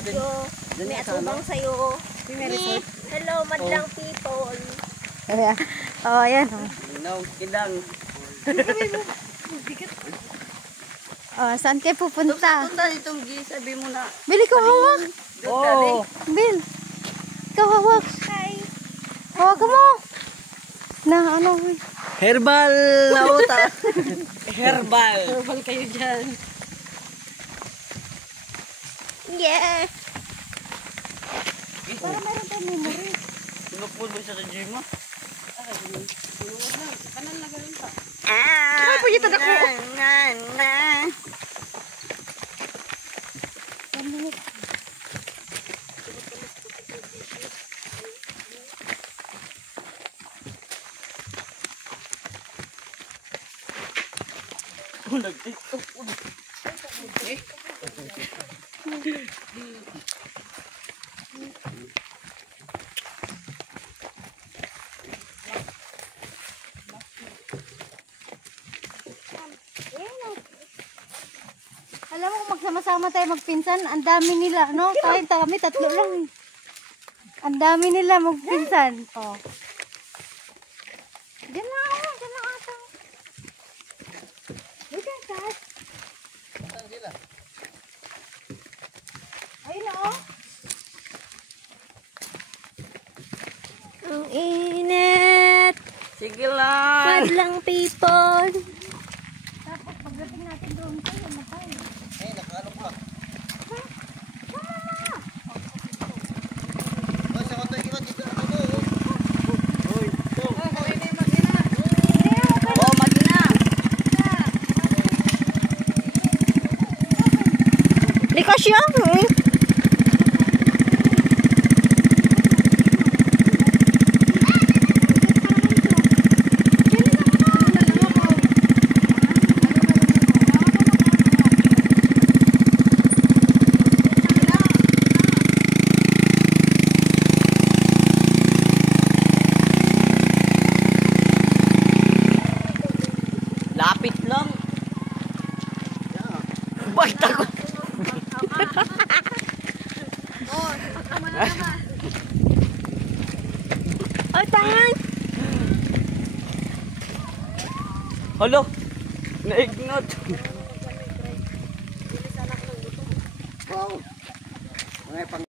natin. May atubang sa'yo. Hello, madlang people. Oh, ayan. No, kidang. Oh, saan kayo pupunta? Punta itong G, sabi mo na. Bil, ikaw hawak. Oo. Bil, ikaw hawak. Hi. Hawak mo. Na, ano? Herbal na uta. Herbal. Herbal kayo dyan. Yeah. Para meron tayong memory. Sinupul mo siya sa gym mo? Kanan na ganun pa. Ah. Ay, pujitan ako. Na. Nag-tiktok. Alam mo kung magsama-sama tayo magpinsan, ang dami nila, no? Kahit kami, tatlo lang. Ang dami nila magpinsan. Oh. Diyan na ako, diyan na ata. Diyan ka. Saan sila? Ayun na, oh. Ang init. Sige lang. Madlang people. Tapos pagdating natin doon tayo, matay. Eh, nakaano ko lang. Likas yan. Lapit lang. Bakit ako? Ay, tangan. Halo. Naignot. Wow. Mga pang